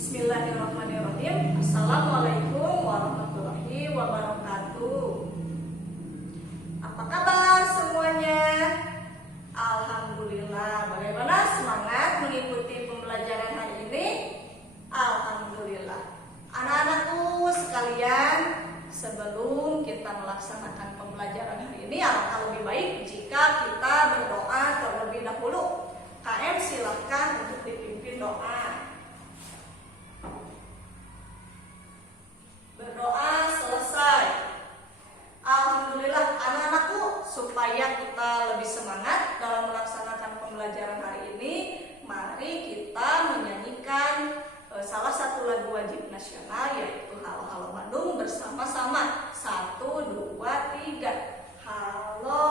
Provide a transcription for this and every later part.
Bismillahirrahmanirrahim. Assalamualaikum warahmatullahi wabarakatuh. Apa kabar semuanya? Alhamdulillah. Bagaimana semangat mengikuti pembelajaran hari ini? Alhamdulillah. Anak-anakku sekalian, sebelum kita melaksanakan pembelajaran hari ini, alangkah lebih baik jika kita berdoa terlebih dahulu. KM silahkan untuk dipimpin doa. Berdoa selesai. Alhamdulillah anak-anakku, supaya kita lebih semangat dalam melaksanakan pembelajaran hari ini, mari kita menyanyikan salah satu lagu wajib nasional, yaitu Halo Halo Bandung bersama-sama. 1, 2, 3. Halo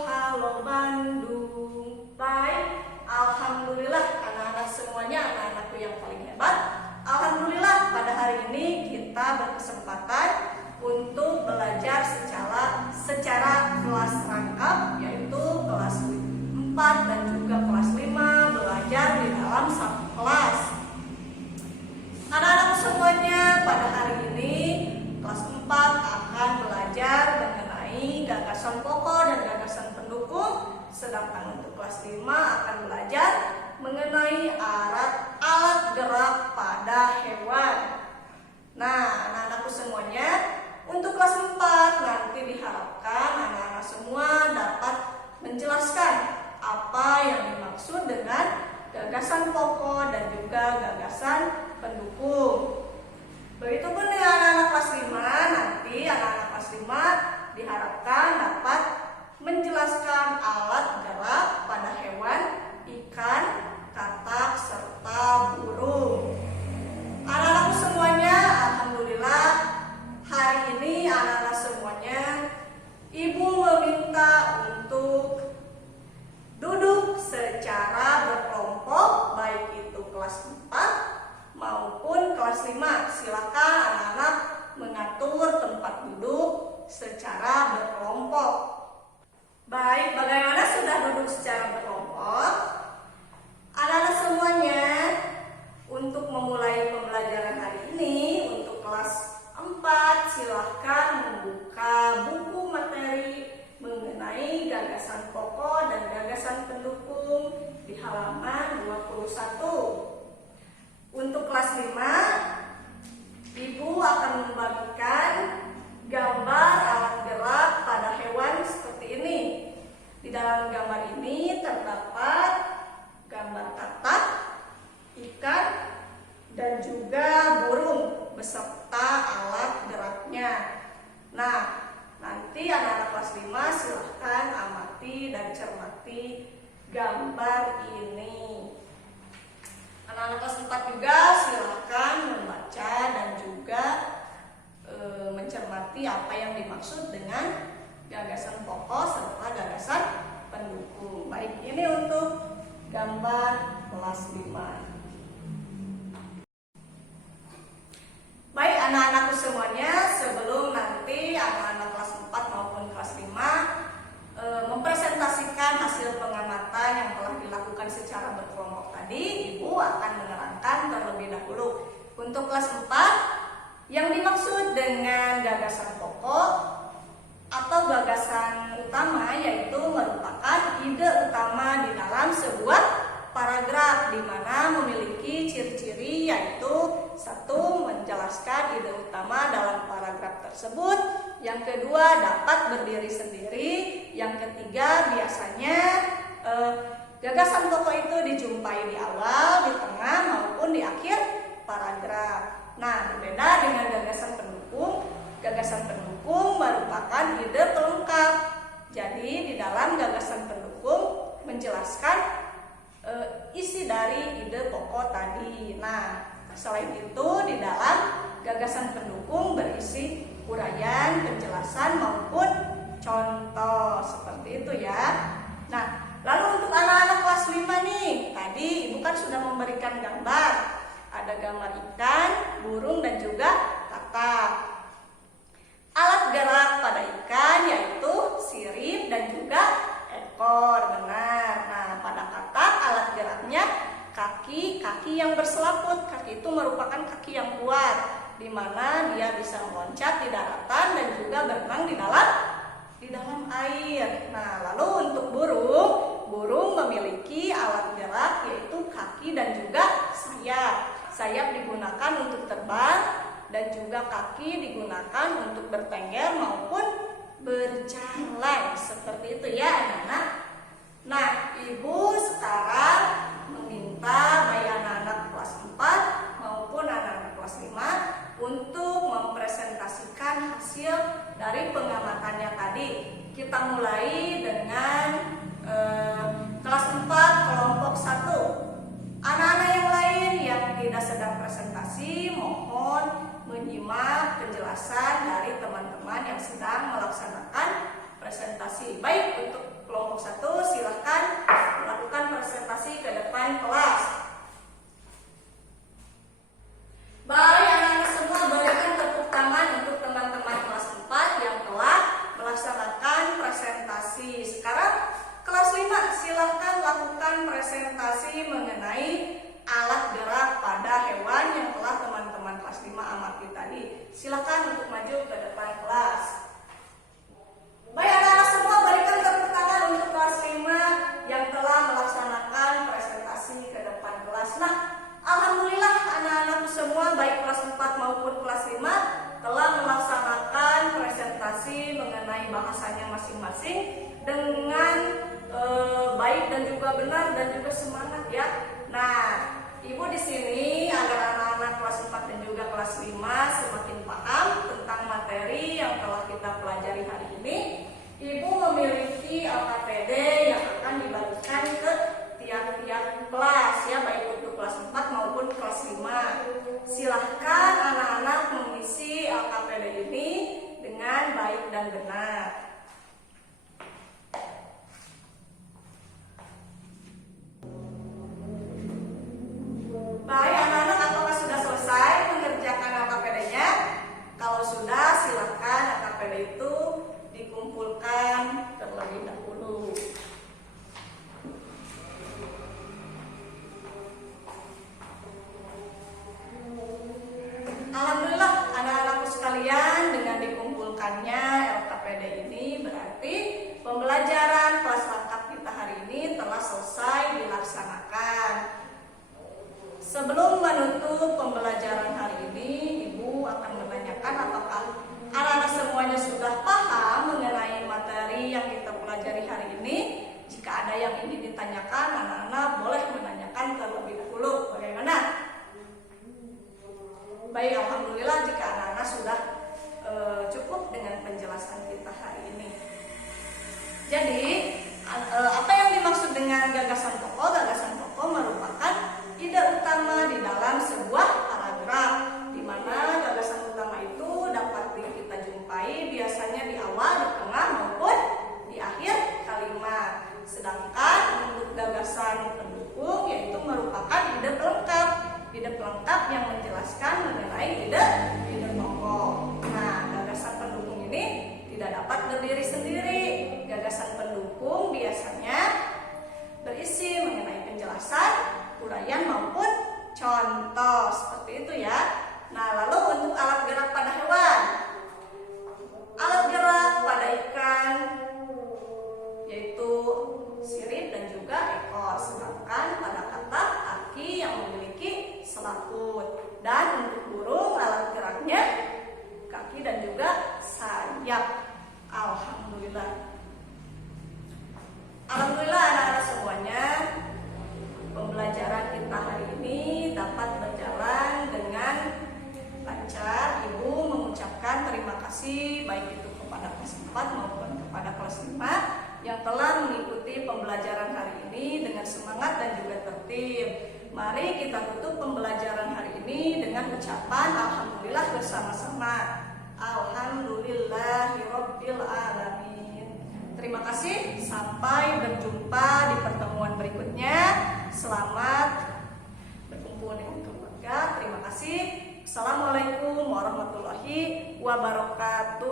Halo Bandung. Baik, alhamdulillah anak-anak semuanya, anak-anakku yang paling hebat. Alhamdulillah pada hari ini kita berkesempatan untuk belajar secara kelas rangkap, yaitu kelas 4 dan juga kelas 5, belajar di dalam satu kelas. Anak-anak semuanya, pada hari ini kelas 4 akan belajar mengenai gagasan pokok dan gagasan pendukung, sedangkan untuk kelas 5 akan belajar mengenai alat gerak pada hewan. Nah, anak-anakku semuanya, untuk kelas 4 nanti diharapkan anak-anak semua dapat menjelaskan apa yang dimaksud dengan gagasan pokok dan juga gagasan pendukung. Begitupun dengan anak-anak kelas 5, nanti anak-anak kelas 5 diharapkan dapat menjelaskan alat gerak pada hewan, ikan, katak, serta burung. Anak-anak semuanya, alhamdulillah hari ini anak-anak semuanya, ibu meminta untuk duduk secara berkelompok, baik itu kelas 4 maupun kelas 5. Silakan anak-anak mengatur tempat duduk secara berkelompok. Baik, bagaimana sudah duduk secara berkelompok? Anak-anak semuanya, untuk memulai pembelajaran hari ini, untuk kelas 4, silahkan membuka buku materi mengenai gagasan pokok dan gagasan pendukung di halaman 21. Untuk kelas 5, Ibu akan membagikan gambar alat gerak pada hewan seperti ini. Di dalam gambar ini terdapat gambar katak, ikan, dan juga burung beserta alat geraknya. Nah, nanti anak-anak kelas 5 silahkan amati dan cermati gambar ini. Anak-anak kelas 4 juga silahkan membaca dan juga mencermati apa yang dimaksud dengan gagasan pokok serta gagasan pendukung. Baik, ini untuk gambar kelas 5. Baik anak-anakku semuanya, sebelum nanti anak-anak kelas 4 maupun kelas 5 mempresentasikan hasil pengamatan yang telah dilakukan secara berkelompok tadi, Ibu akan menerangkan terlebih dahulu. Untuk kelas 4, yang dimaksud dengan gagasan pokok atau gagasan utama, yaitu merupakan ide utama di dalam sebuah paragraf, di mana memiliki ciri-ciri, yaitu 1, menjelaskan ide utama dalam paragraf tersebut. Yang kedua, dapat berdiri sendiri. Yang ketiga, biasanya gagasan pokok itu dijumpai di awal, di tengah, maupun di akhir paragraf. Nah, berbeda dengan gagasan pendukung. Gagasan pendukung merupakan ide pelengkap. Jadi, di dalam gagasan pendukung menjelaskan isi dari ide pokok tadi. Nah, selain itu di dalam gagasan pendukung berisi uraian, penjelasan maupun contoh, seperti itu ya. Nah, lalu untuk anak-anak kelas 5 nih, tadi Ibu kan sudah memberikan gambar. Ada gambar ikan, burung, dan juga katak. Alat gerak pada ikan yaitu sirip dan juga ekor, benar. Nah, pada katak alat geraknya kaki yang berselaput. Kaki itu merupakan kaki yang kuat, di mana dia bisa meloncat di daratan dan juga berenang di dalam air. Nah, lalu untuk burung memiliki alat gerak yaitu kaki dan juga sayap. Sayap digunakan untuk terbang dan juga kaki digunakan untuk bertengger maupun berjalan. Seperti itu ya anak-anak. Nah, Ibu sekarang meminta baik anak-anak kelas 4 maupun anak-anak kelas 5 untuk mempresentasikan hasil dari pengamatannya tadi. Kita mulai dengan kelas 4 kelompok 1. Anak-anak yang lain yang tidak sedang presentasi mohon menyimak penjelasan dari teman-teman yang sedang melaksanakan presentasi. Baik, untuk kelompok 1 silahkan melakukan presentasi ke depan kelas. Baik anak-anak semua, berikan tepuk tangan untuk teman-teman kelas 4 yang telah melaksanakan presentasi. Sekarang kelas 5 silahkan lakukan presentasi mengenai alat gerak pada hewan yang telah teman-teman kelas 5 amati tadi. Silahkan untuk maju ke depan kelas. Baik anak-anak semua, berikan tepuk tangan untuk kelas 5 yang telah melaksanakan presentasi ke depan kelas. Nah, alhamdulillah anak-anakku semua baik kelas 4 maupun kelas 5 telah melaksanakan presentasi mengenai bahasanya masing-masing dengan baik dan juga benar dan juga semangat ya. Nah, Ibu di sini agar anak-anak kelas 4 dan juga kelas 5 semakin paham tentang materi yang telah kita pelajari hari ini. Ibu memiliki LKPD yang akan dibagikan ke tiap-tiap kelas ya, baik untuk kelas 4 maupun kelas 5. Silahkan anak-anak mengisi LKPD ini dengan baik dan benar. Baik anak-anak, apakah sudah selesai mengerjakan LKPD-nya? Kalau sudah, silakan LKPD itu dikumpulkan terlebih dahulu. Alhamdulillah anak-anakku sekalian, dengan dikumpulkannya LKPD ini berarti pembelajaran kelas lengkap kita hari ini telah selesai dilaksanakan. Sebelum menutup pembelajaran hari ini, Ibu akan menanyakan apakah anak-anak semuanya sudah paham mengenai materi yang kita pelajari hari ini. Jika ada yang ingin ditanyakan, anak-anak boleh menanyakan terlebih dahulu. Bagaimana? Baik, alhamdulillah jika anak-anak sudah cukup dengan penjelasan kita hari ini. Jadi, apa yang dimaksud dengan gagasan pokok? Gagasan pokok merupakan ide utama di dalam sebuah paragraf, di mana gagasan utama itu dapat kita jumpai biasanya di awal, di tengah maupun di akhir kalimat. Sedangkan untuk gagasan pendukung yaitu merupakan ide pelengkap yang menjelaskan mengenai ide pokok. Nah, gagasan pendukung ini tidak dapat berdiri sendiri. Gagasan pendukung biasanya berisi mengenai penjelasan, uraian maupun contoh, seperti itu ya. Nah, lalu untuk alat gerak pada hewan, alat gerak pada ikan yaitu sirip dan juga ekor, sedangkan pada katak kaki yang memiliki selaput, dan untuk burung alat geraknya kaki dan juga sayap. Alhamdulillah anak-anak semuanya, pembelajaran kita hari ini dapat berjalan dengan lancar. Ibu mengucapkan terima kasih baik itu kepada kelas 4 maupun kepada kelas 5 yang telah mengikuti pembelajaran hari ini dengan semangat dan juga tertib. Mari kita tutup pembelajaran hari ini dengan ucapan alhamdulillah bersama-sama. Alhamdulillahirabbil alamin. Terima kasih, sampai berjumpa di pertemuan berikutnya. Selamat berkumpul dengan keluarga. Terima kasih. Assalamualaikum warahmatullahi wabarakatuh.